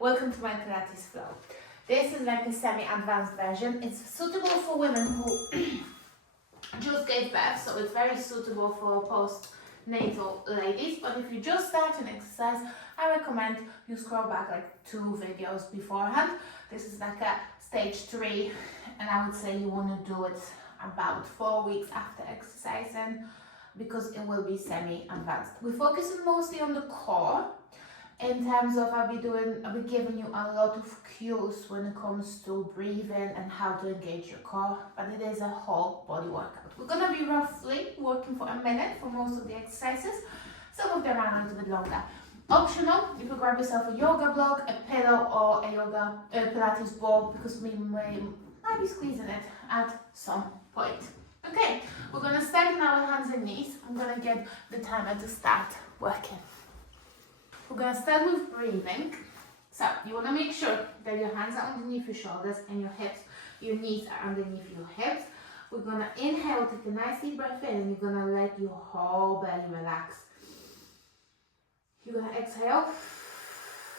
Welcome to my Pilates flow. This is like a semi-advanced version. It's suitable for women who just gave birth, so it's very suitable for postnatal ladies. But if you just start an exercise, I recommend you scroll back like 2 videos beforehand. This is like a stage 3, and I would say you want to do it about 4 weeks after exercising, because it will be semi-advanced. We focus mostly on the core in terms of I'll be giving you a lot of cues when it comes to breathing and how to engage your core, but it is a whole body workout. We're gonna be roughly working for a minute for most of the exercises. Some of them are a little bit longer. Optional, you can grab yourself a yoga block, a pillow, or a Pilates ball, because we might be squeezing it at some point. Okay, we're gonna start on our hands and knees. I'm gonna get the timer to start working. We're gonna start with breathing. So you wanna make sure that your hands are underneath your shoulders and your hips, your knees are underneath your hips. We're gonna inhale, take a nice deep breath in, and you're gonna let your whole belly relax. You're gonna exhale,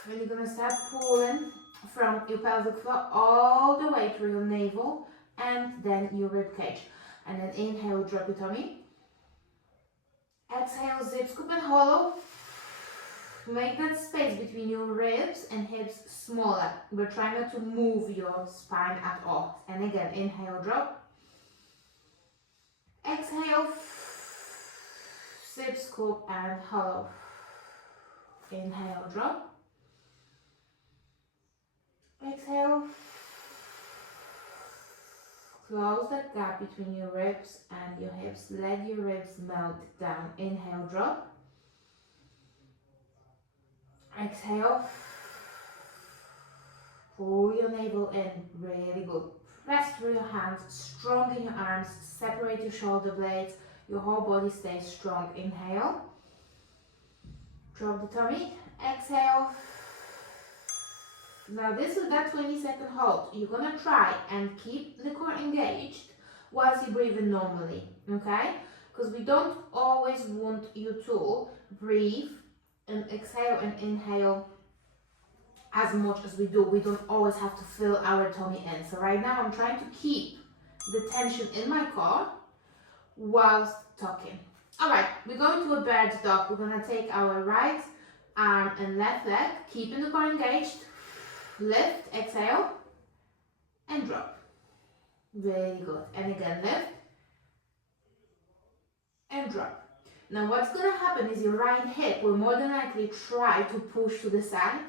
and you're gonna start pulling from your pelvic floor all the way through your navel and then your rib cage. And then inhale, drop your tummy. Exhale, zip, scoop and hollow. Make that space between your ribs and hips smaller. We're trying not to move your spine at all. And again, inhale, drop. Exhale, zip, scoop and hollow. Inhale, drop. Exhale. Close that gap between your ribs and your hips. Let your ribs melt down. Inhale, drop. Exhale. Pull your navel in. Really good. Press through your hands. Strong in your arms. Separate your shoulder blades. Your whole body stays strong. Inhale. Drop the tummy. Exhale. Now this is that 20-second hold. You're gonna try and keep the core engaged whilst you're breathing normally, okay? Because we don't always want you to breathe and exhale and inhale as much as we do. We don't always have to fill our tummy in. So right now I'm trying to keep the tension in my core whilst talking. All right, we're going to a bird dog. We're gonna take our right arm and left leg, keeping the core engaged. Lift, exhale, and drop. Very good. And again, lift and drop. Now what's going to happen is your right hip will more than likely try to push to the side.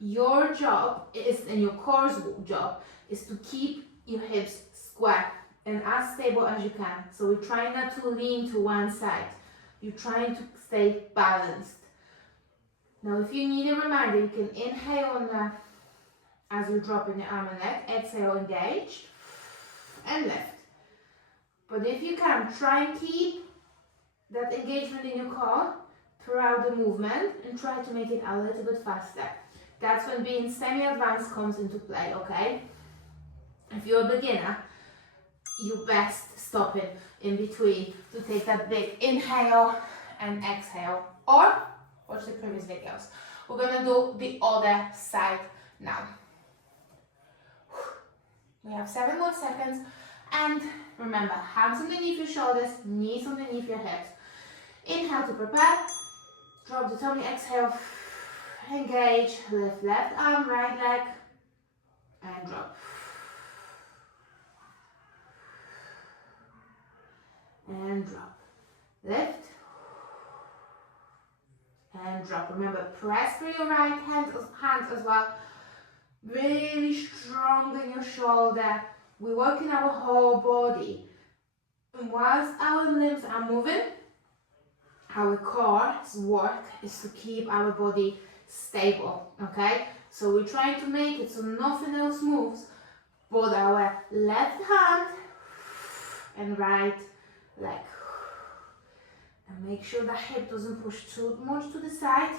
Your job is, and your core's job, is to keep your hips square and as stable as you can. So we're trying not to lean to one side. You're trying to stay balanced. Now if you need a reminder, you can inhale on the as you drop in your arm and leg, exhale, engage, and lift. But if you can, try and keep that engagement in your core throughout the movement and try to make it a little bit faster. That's when being semi-advanced comes into play, okay? If you're a beginner, you best stop it in between to take that big inhale and exhale, or watch the previous videos. We're gonna do the other side now. We have 7 more seconds, and remember, hands underneath your shoulders, knees underneath your hips. Inhale to prepare, drop the tummy, exhale, engage, lift left arm, right leg, and drop. And drop. Lift, and drop. Remember, press through your right hands as well. Really strong in your shoulder. We're working our whole body. And whilst our limbs are moving, our core's work is to keep our body stable, okay? So we're trying to make it so nothing else moves but our left hand and right leg. And make sure the hip doesn't push too much to the side.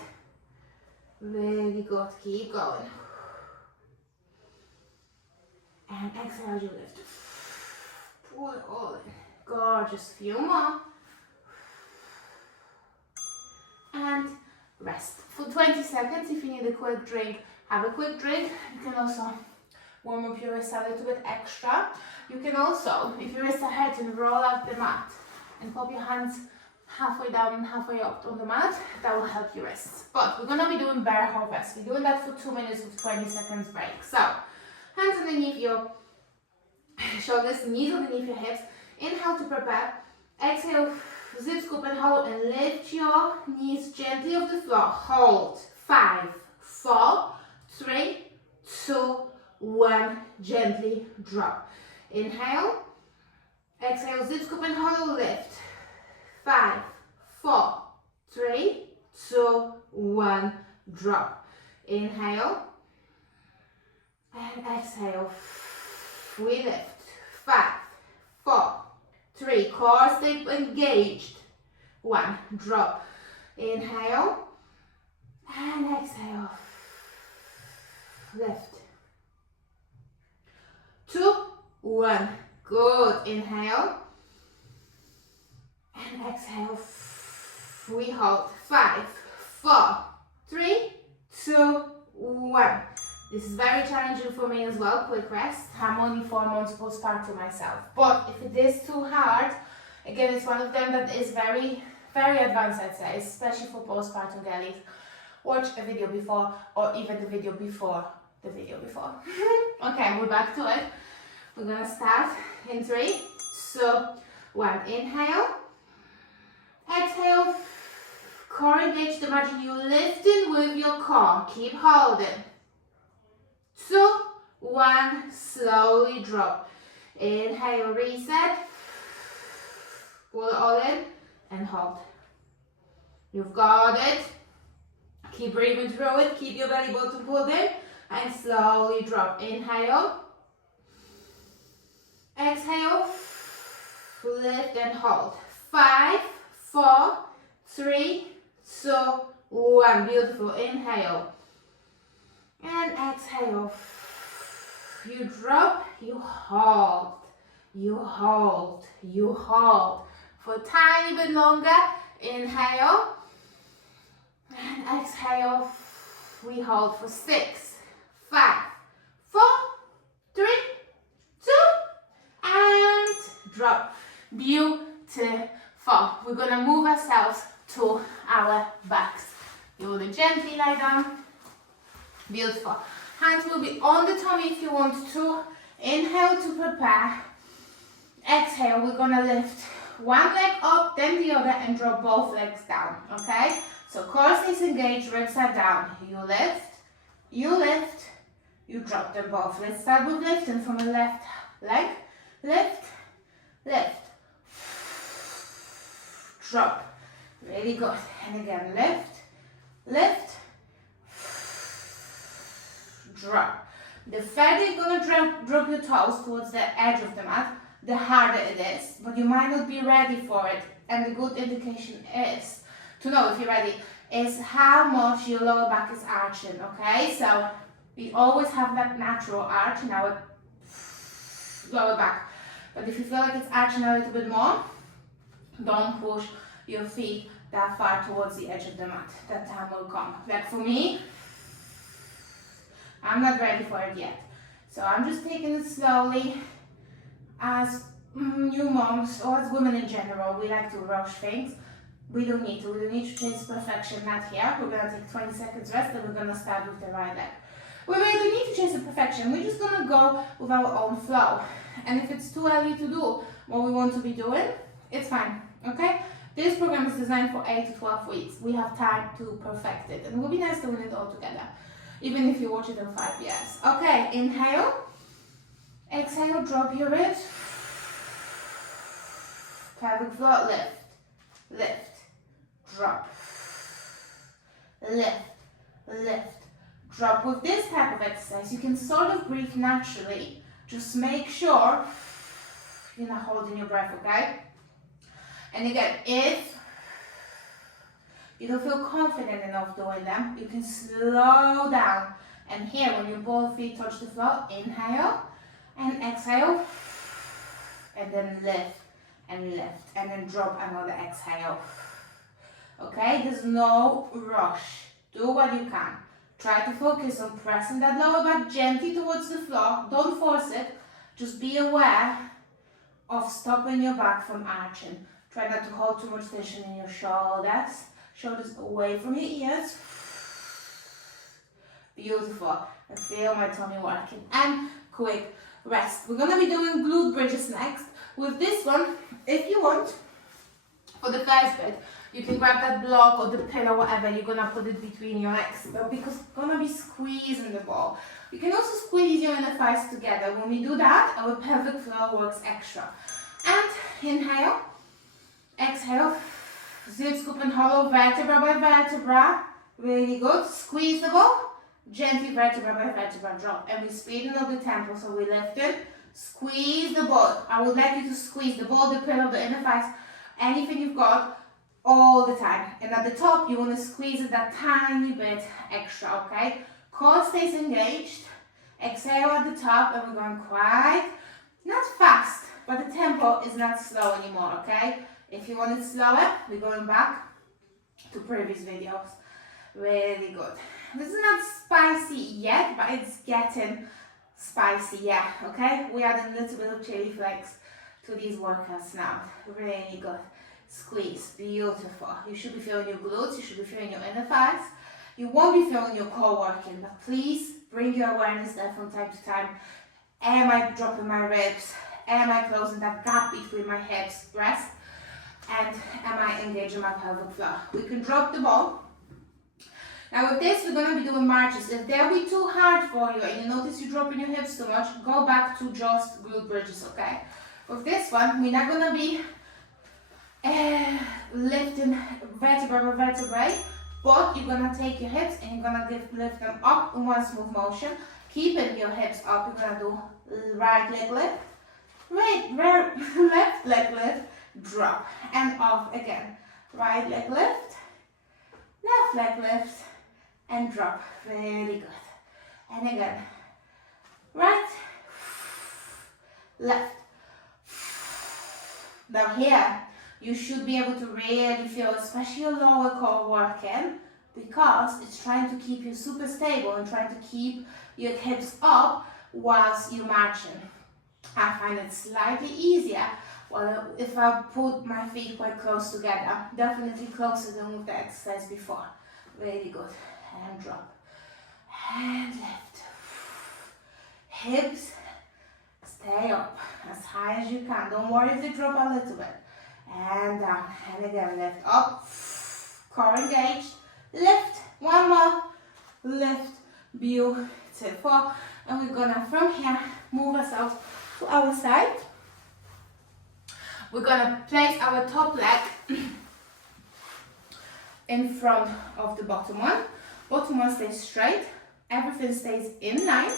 Very good. Keep going. And exhale as you lift. Pull it all in. Gorgeous. Few more. And rest. For 20 seconds, if you need a quick drink, have a quick drink. You can also warm up your wrists a little bit extra. You can also, if your wrists are hurting, roll out the mat and pop your hands halfway down and halfway up on the mat. That will help your wrists. But we're gonna be doing bear hug rest. We're doing that for 2 minutes with 20 seconds break. So, hands underneath your shoulders, knees underneath your hips. Inhale to prepare. Exhale, zip, scoop and hold, and lift your knees gently off the floor. Hold. 5, 4, 3, 2, 1. Gently drop. Inhale. Exhale, zip, scoop and hold, lift. 5, 4, 3, 2, 1. Drop. Inhale. And exhale. We lift. 5, 4, 3. Core stay engaged. 1. Drop. Inhale. And exhale. Lift. 2, 1. Good. Inhale. And exhale. We hold. 5, 4, 3, 2, 1. This is very challenging for me as well. Quick rest. I'm only 4 months postpartum myself. But if it is too hard, again, it's one of them that is very, very advanced, I'd say, especially for postpartum girlies. Watch a video before, or even the video before the video before. Okay, we're back to it. We're gonna start in 3, 2, 1. Inhale. Exhale. Core engaged. Imagine you lifting with your core. Keep holding. 2, 1. Slowly drop. Inhale. Reset. Pull it all in and hold. You've got it. Keep breathing through it. Keep your belly button pulled in and slowly drop. Inhale. Exhale. Lift and hold. 5, 4, 3, 2, 1. Beautiful. Inhale. And exhale. You drop, you hold. You hold. You hold. For a tiny bit longer. Inhale. And exhale. We hold for 6, 5, 4, 3, 2, and drop. Beautiful. We're gonna move ourselves to our backs. You will gently lie down. Beautiful. Hands will be on the tummy if you want to. Inhale to prepare. Exhale, we're gonna lift one leg up, then the other, and drop both legs down. Okay? So core stays engaged, ribs are down. You lift, you drop them both. Let's start with lifting from the left leg. Lift, lift. Drop. Really good. And again, lift, lift, drop. The further you're going to drop your toes towards the edge of the mat, the harder it is. But you might not be ready for it. And the good indication is, to know if you're ready, is how much your lower back is arching, okay? So we always have that natural arch in our lower back. But if you feel like it's arching a little bit more, don't push your feet that far towards the edge of the mat. That time will come. Like for me, I'm not ready for it yet. So I'm just taking it slowly. As new moms, or as women in general, we like to rush things. We don't need to. We don't need to chase perfection, not here. We're going to take 20 seconds rest, and we're going to start with the right leg. We really don't need to chase the perfection. We're just going to go with our own flow. And if it's too early to do what we want to be doing, it's fine, okay? This program is designed for 8 to 12 weeks. We have time to perfect it. And it will be nice doing it all together, even if you watch it in 5 years. Okay, inhale. Exhale, drop your ribs. Pelvic floor, lift, lift, drop, lift, lift, drop. With this type of exercise, you can sort of breathe naturally. Just make sure you're not holding your breath, okay? And again, if you don't feel confident enough doing them, you can slow down. And here, when your both feet touch the floor, inhale and exhale, and then lift and lift, and then drop another exhale. Okay, there's no rush. Do what you can. Try to focus on pressing that lower back gently towards the floor. Don't force it. Just be aware of stopping your back from arching. Try not to hold too much tension in your shoulders. Shoulders away from your ears. Beautiful. And feel my tummy working. And quick rest. We're going to be doing glute bridges next. With this one, if you want, for the first bit, you can grab that block or the pillow, whatever, you're going to put it between your legs. But because you're going to be squeezing the ball. You can also squeeze your inner thighs together. When we do that, our pelvic floor works extra. And inhale, exhale, zip, scoop and hollow, vertebra by vertebra. Really good. Squeeze the ball. Gently vertebra by vertebra drop. And we're speeding up the tempo, so we lift it. Squeeze the ball. I would like you to squeeze the ball, the pillow, the inner thighs, anything you've got, all the time. And at the top, you want to squeeze it that tiny bit extra, okay? Core stays engaged. Exhale at the top, and we're going quiet. Not fast, but the tempo is not slow anymore, okay? If you want it slower, we're going back to previous videos. Really good. This is not spicy yet, but it's getting spicy, yeah, okay? We add a little bit of chili flakes to these workouts now. Really good. Squeeze, beautiful. You should be feeling your glutes, you should be feeling your inner thighs. You won't be feeling your core working, but please bring your awareness there from time to time. Am I dropping my ribs? Am I closing that gap between my hips, breast? And am I engaging my pelvic floor? We can drop the ball. Now with this, we're going to be doing marches. If they'll be too hard for you and you notice you're dropping your hips too much, go back to just glute bridges, okay? With this one, we're not going to be lifting vertebra by vertebra, but you're going to take your hips and you're going to lift them up in one smooth motion. Keeping your hips up, you're going to do right leg lift, left leg lift, drop, and off again. Right leg lift, left leg lift, and drop. Really good. And again, right, left. Now here, you should be able to really feel, especially your lower core working, because it's trying to keep you super stable and trying to keep your hips up whilst you're marching. I find it slightly easier if I put my feet quite close together, definitely closer than with the exercise before. Really good. And drop. And lift. Hips stay up as high as you can. Don't worry if they drop a little bit. And down. And again, lift up. Core engaged. Lift. One more. Lift. Beautiful. And we're gonna, from here, move ourselves to our side. We're gonna place our top leg in front of the bottom one. Bottom one stays straight. Everything stays in line.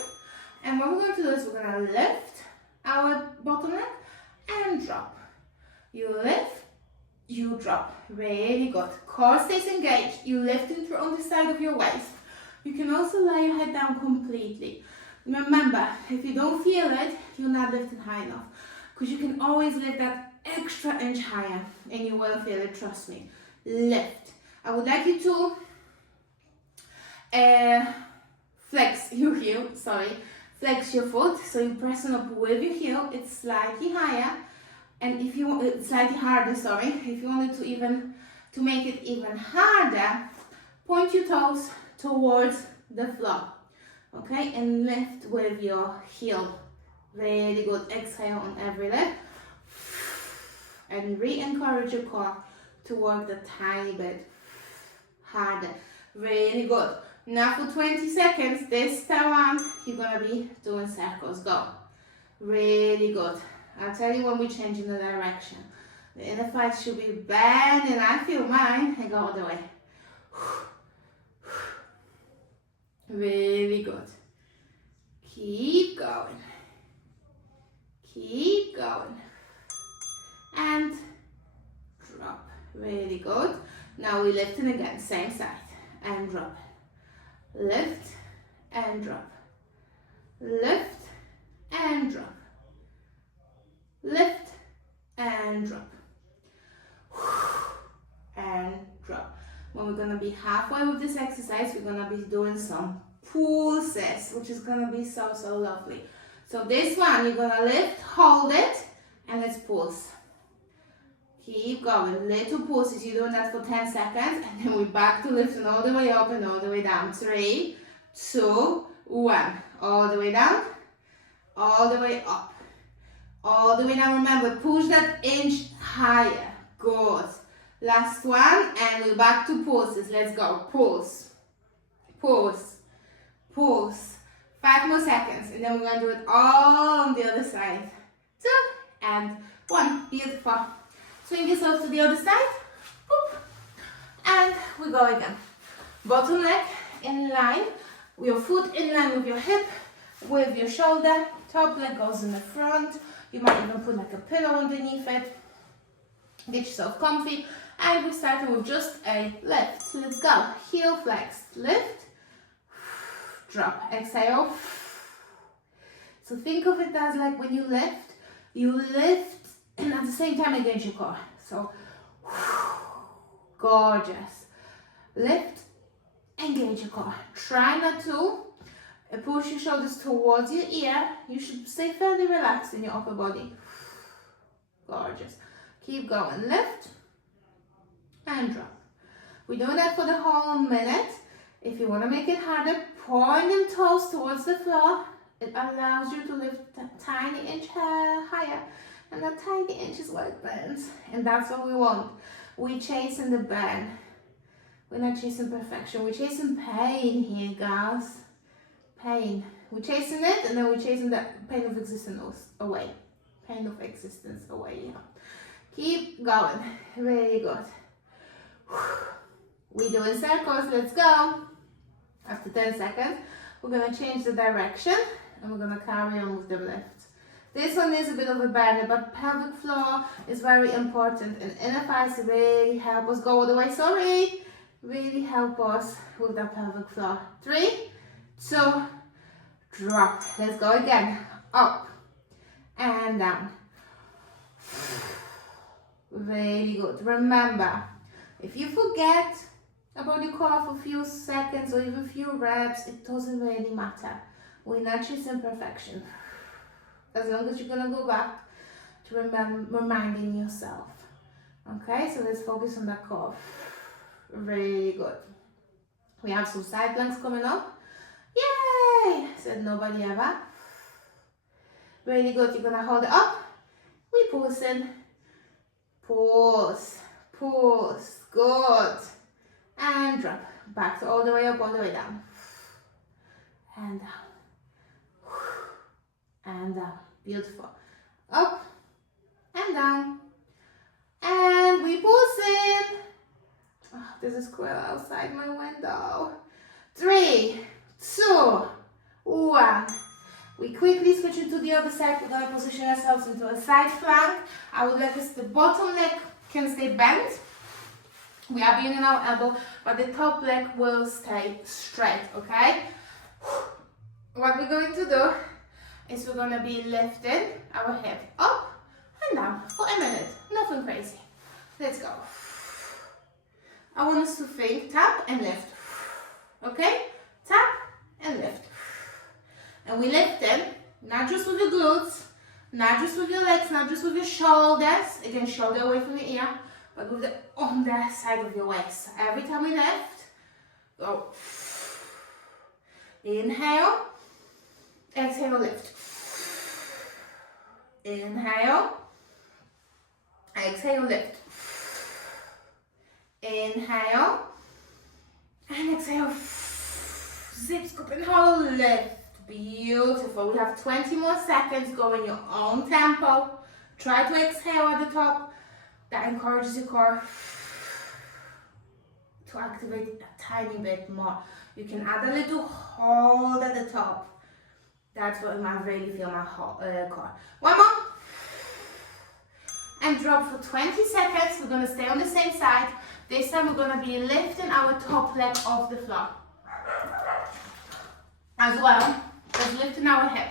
And what we're going to do is we're going to lift our bottom leg and drop. You lift, you drop. Really good. Core stays engaged. You lift it on the side of your waist. You can also lay your head down completely. Remember, if you don't feel it, you're not lifting high enough. Because you can always lift that extra inch higher and you will feel it, trust me. Lift. I would like you to flex your heel, flex your foot, so you're pressing up with your heel, it's slightly higher, and if you want it slightly harder, if you wanted to make it even harder, point your toes towards the floor, okay, and lift with your heel. Really good. Exhale on every leg, and re-encourage your core to work the tiny bit harder. Really good. Now for 20 seconds, this time around, you're gonna be doing circles. Go. Really good. I'll tell you when we're changing the direction. The inner thighs should be bending. I feel mine. I go all the way. Really good. Keep going. Keep going. And drop. Really good. Now we lift it again, same side, and drop. Lift and drop. Lift and drop. Lift and drop. And drop. when we're gonna be halfway with this exercise, we're gonna be doing some pulses, which is gonna be so, so lovely. So this one, you're gonna lift, hold it, and let's pulse. Keep going, little pulses. You're doing that for 10 seconds, and then we're back to lifting all the way up and all the way down. 3, 2, 1. All the way down, all the way up, all the way down. Remember, push that inch higher. Good. Last one, and we're back to pulses. Let's go. Pulse, pulse, pulse. 5 more seconds, and then we're going to do it all on the other side. 2 and 1. Beautiful. Swing yourself to the other side. Boop. And we go again. Bottom leg in line, your foot in line with your hip, with your shoulder. Top leg goes in the front. You might even put like a pillow underneath it. Get yourself comfy. And we're starting with just a lift. Let's go. Heel flex. Lift. Drop. Exhale. So think of it as like when you lift and at the same time engage your core. So gorgeous. Lift, engage your core. Try not to push your shoulders towards your ear. You should stay fairly relaxed in your upper body. Gorgeous. Keep going. Lift and drop. We're doing that for the whole minute. If you want to make it harder, point them toes towards the floor. It allows you to lift a tiny inch higher. And that tiny inch is what it bends. And that's what we want. We're chasing the bend. We're not chasing perfection. We're chasing pain here, guys. Pain. We're chasing it, and then we're chasing that pain of existence away. Pain of existence away, yeah. Keep going. Really good. We're doing circles. Let's go. After 10 seconds, we're going to change the direction, and we're going to carry on with the lift. This one is a bit of a burner, but pelvic floor is very important, and inner thighs really help us go all the way. Sorry. Really help us with that pelvic floor. 3, 2, drop. Let's go again. Up and down. Really good. Remember, if you forget about your core for a few seconds or even a few reps, it doesn't really matter. We're not chasing perfection. As long as you're going to go back to reminding yourself. Okay, so let's focus on that core. Really good. We have some side planks coming up. Yay! Said nobody ever. Really good. You're going to hold it up. We pulse in. Pulse. Pulse. Good. And drop. Back to all the way up, all the way down. And down. And down. Beautiful. Up and down. And we pulse in. Oh, there's a squirrel outside my window. 3, 2, 1. We quickly switch into the other side. We're going to position ourselves into a side plank. I would like us, the bottom leg can stay bent. We are bending our elbow, but the top leg will stay straight, okay? What we're going to do is we're going to be lifting our hip up and down for a minute. Nothing crazy. Let's go. I want us to think, tap and lift. Okay? Tap and lift. And we lift them, not just with your glutes, not just with your legs, not just with your shoulders. Again, shoulder away from your ear, but with the under side of your waist. Every time we lift, go. Inhale. Exhale, lift. Inhale. Exhale, lift. Inhale. And exhale. Zip, scoop, and hold, lift. Beautiful. We have 20 more seconds. Go in your own tempo. Try to exhale at the top. That encourages your core to activate a tiny bit more. You can add a little hold at the top. That's what I really feel my core. One more. And drop for 20 seconds. We're going to stay on the same side. This time we're going to be lifting our top leg off the floor. As well as lifting our hip.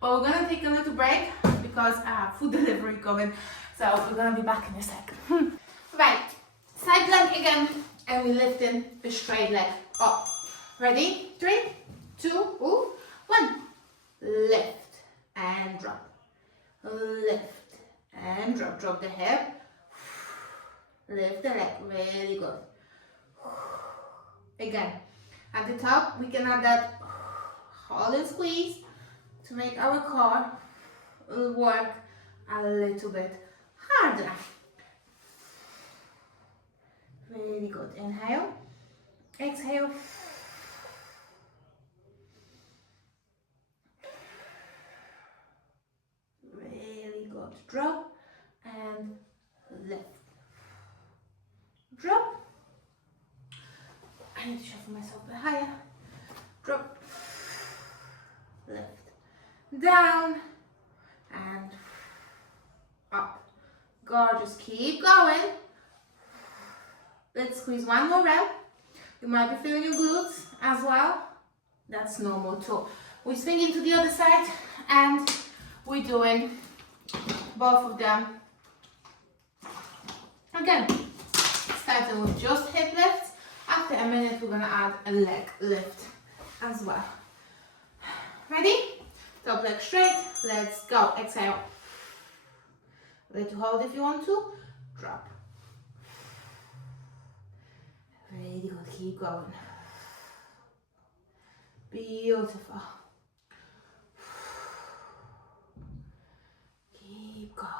But we're going to take a little break because I have food delivery coming. So we're going to be back in a sec. Right. Side plank again. and we're lifting the straight leg up. Ready? 3, 2, 1. Lift and drop. Lift and drop. Drop the hip. Lift the leg. Really good. Again, at the top, we can add that hold and squeeze to make our core work a little bit harder. Really good. Inhale. Exhale. Really good. Drop and lift. Drop. I need to shuffle myself a bit higher. Drop. Lift. Down. And up. Gorgeous. Keep going. Let's squeeze one more round. You might be feeling your glutes as well. That's normal too. We're swinging to the other side and we're doing both of them. Again, starting with just hip lifts. After a minute, we're gonna add a leg lift as well. Ready? Top leg straight. Let's go. Exhale. Let you hold if you want to. Drop. Really good. Keep going. Beautiful. Keep going.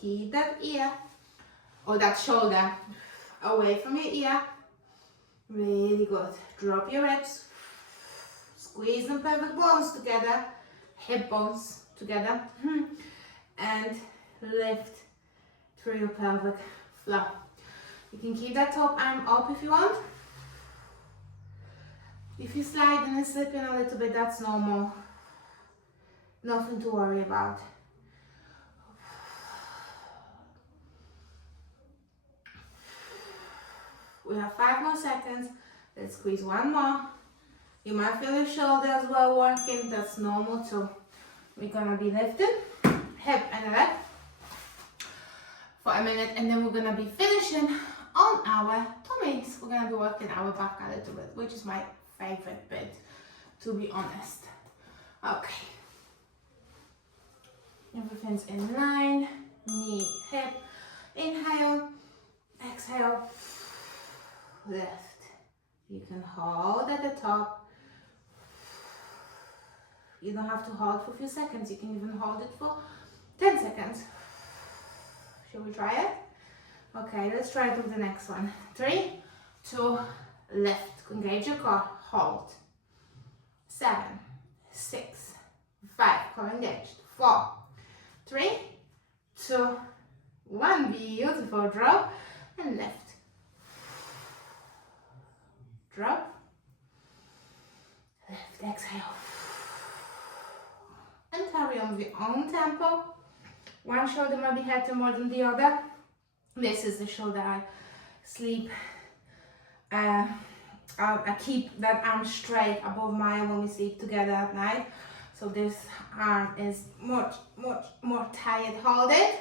Keep that ear or that shoulder away from your ear. Really good. Drop your hips. Squeeze the pelvic bones together. Hip bones together. And lift through your pelvic floor. You can keep that top arm up if you want. If you slide and slip in a little bit, that's normal. Nothing to worry about. We have 5 more seconds. Let's squeeze one more. You might feel your shoulder as well working. That's normal too. We're gonna be lifting hip and leg for a minute, and then we're gonna be finishing on our tummies. We're gonna be working our back a little bit, which is my favorite bit, to be honest. Okay. Everything's in line. Knee, hip. Inhale. Exhale. Lift. You can hold at the top. You don't have to hold for a few seconds. You can even hold it for 10 seconds. Shall we try it? Okay, let's try it with the next one. 3, 2, lift. Engage your core. Hold. 7, 6, 5. Core engaged. 4, 3, 2, 1. Beautiful. Drop and lift. Drop. Lift. Exhale. And carry on with your own tempo. One shoulder might be hurting more than the other. This is the shoulder I sleep. I keep that arm straight above mine when we sleep together at night. So this arm is much more tired. Hold it,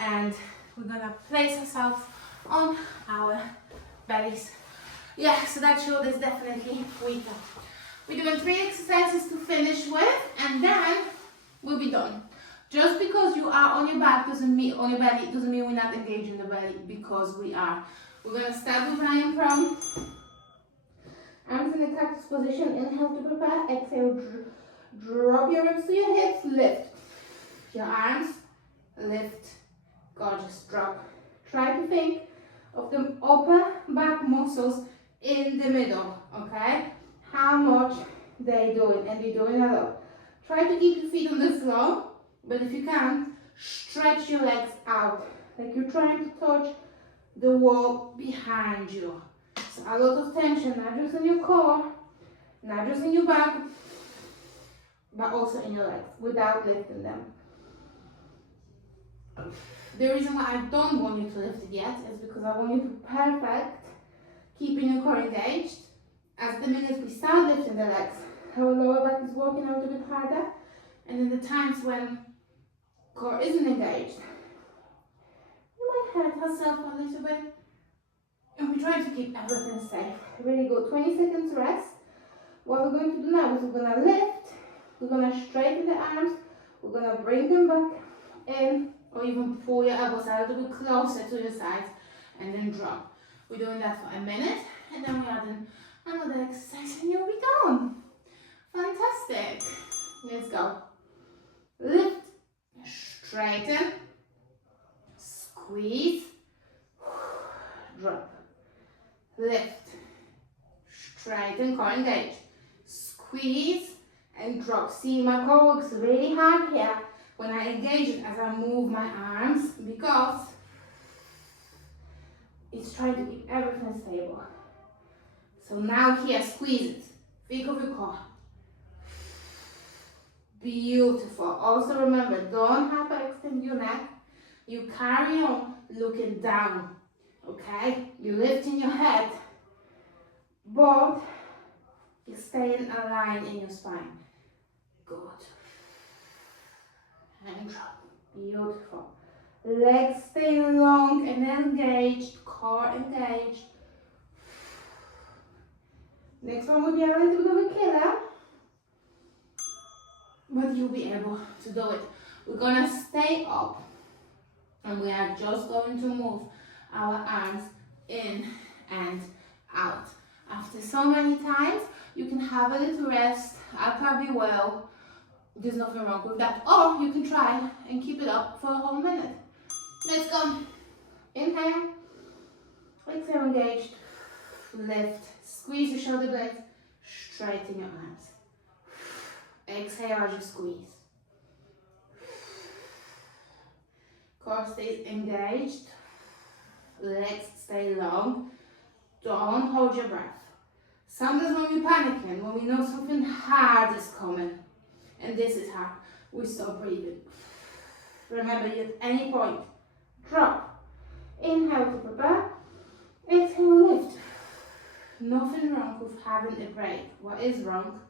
and we're gonna place ourselves on our bellies. Yeah, so that shoulder is definitely weaker. We're doing 3 exercises to finish with, and then we'll be done. Just because you are on your back doesn't mean we're not engaging the belly, because we are. We're gonna start with lying prone. Arms in the cactus position. Inhale to prepare. Exhale. Drop your ribs to your hips. Lift your arms. Lift. Gorgeous. Drop. Try to think of the upper back muscles in the middle. Okay? How much they doing, and you're doing a lot. Try to keep your feet on the floor. But if you can't, stretch your legs out, like you're trying to touch the wall behind you. So a lot of tension, not just in your core, not just in your back, but also in your legs, without lifting them. The reason why I don't want you to lift it yet is because I want you to perfect keeping your core engaged. As the minute we start lifting the legs, our lower back is working a little bit harder, and in the times when core isn't engaged, you might hurt herself a little bit. And we're trying to keep everything safe. Really good. 20 seconds rest. What we're going to do now is we're going to lift, we're going to straighten the arms, we're going to bring them back in, or even pull your elbows a little bit closer to your sides and then drop. We're doing that for a minute and then we're adding another exercise and you'll be done. Fantastic. Let's go. Lift, straighten, squeeze, drop. Lift, straighten, core engage. Squeeze and drop. See, my core works really hard here when I engage it as I move my arms because it's trying to keep everything stable. So now here, squeeze it. Think of your core. Beautiful. Also remember, don't hyperextend your neck. You carry on looking down. Okay? You're lifting your head, but you're staying aligned in your spine. Good. And drop. Beautiful. Legs stay long and engaged. Core engaged. Next one will be a little bit of a killer, but you'll be able to do it. We're gonna stay up and we are just going to move our arms in and out. After so many times, you can have a little rest. I probably will. There's nothing wrong with that. Or you can try and keep it up for a whole minute. Let's go. Inhale. Exhale, engaged. Lift. Squeeze your shoulder blades. Straighten your arms. Exhale as you squeeze. Core stays engaged. Legs stay long. Don't hold your breath. Sometimes when we're panicking, when we know something hard is coming, and this is hard, we stop breathing. Remember, at any point, drop. Inhale to prepare. Exhale, lift. Nothing wrong with having a break. What is wrong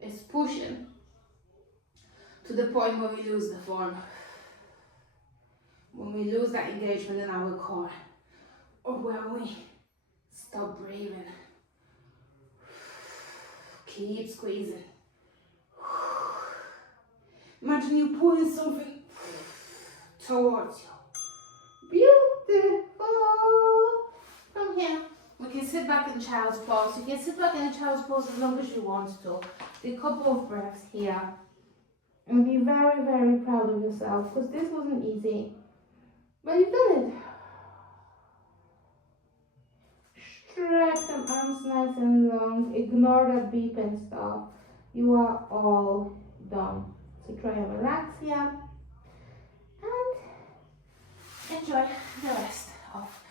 is pushing to the point where we lose the form. When we lose that engagement in our core, or when we stop breathing. Keep squeezing. Imagine you pulling something towards you. Beautiful. From here, we can sit back in child's pose. You can sit back in a child's pose as long as you want to. Do a couple of breaths here. And be very, very proud of yourself because this wasn't easy. But you've done it. Stretch them arms nice and long. Ignore that beep and stuff. You are all done. So try and relax here. And enjoy the rest of